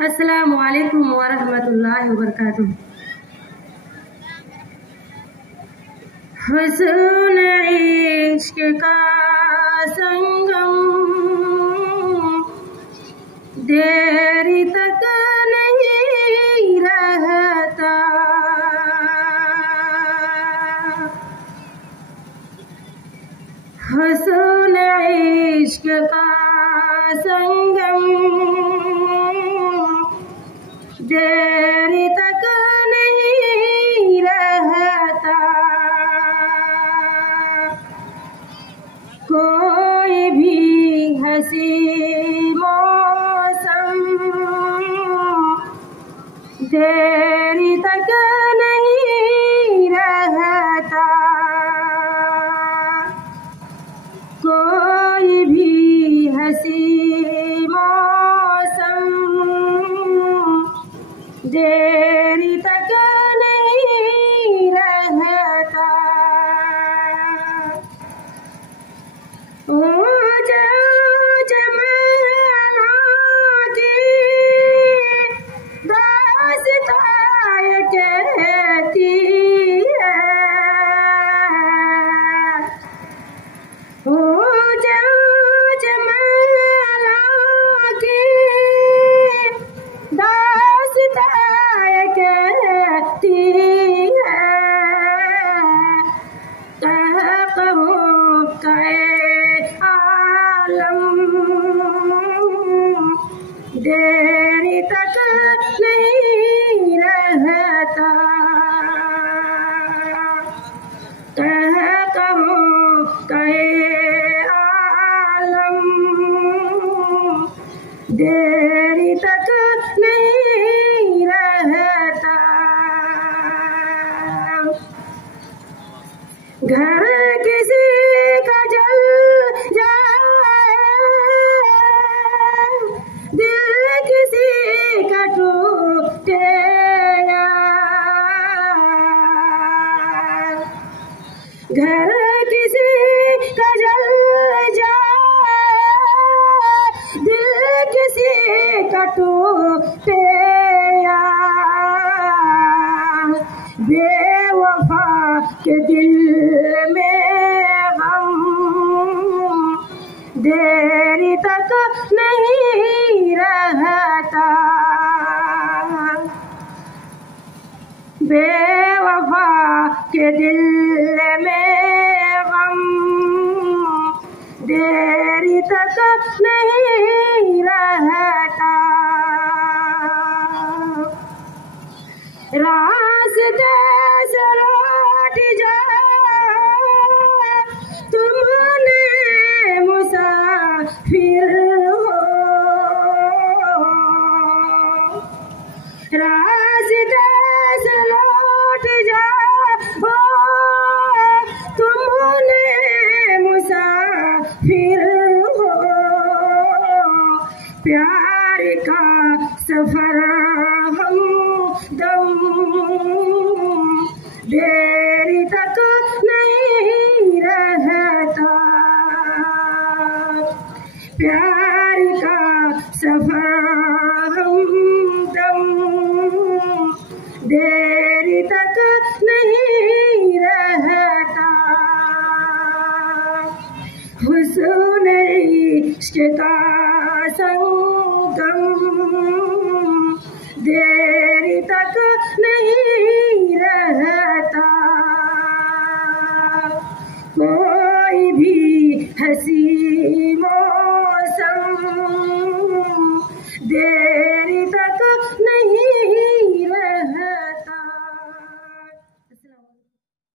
अस्सलामु अलैकुम वरहमतुल्लाहि वबरकातुहू। हुस्न इश्क का संगम देर तक नहीं रहता, हुस्न इश्क का संगम देर तक नहीं रहता। कोई भी हंसी मौसम देर तक नहीं रहता। कोई भी हंसी मौसम देर तक नहीं रहता। देर तक नहीं रहता। कहो कहे आलम देर तक नहीं रहता। घर किसी का जल जाए, दिल किसी का टूटेगा। घर किसी का जल जाए, दिल किसी का टूटेगा। बेवफा के दिल में गम देर तक नहीं रहता। बेवफा के दिल में गम देर तक नहीं रहता। रास्ते से लौट जा तुमने मुसाफिर हो। रास्ते से लौट जा तुमने मुसाफिर हो। प्यार का सफर हम दम देर तक नहीं रहता। प्यार का सफर हम दम देर तक नहीं रहता। हुस्न इश्क का संगम देर तक नहीं रहता। कोई भी हंसी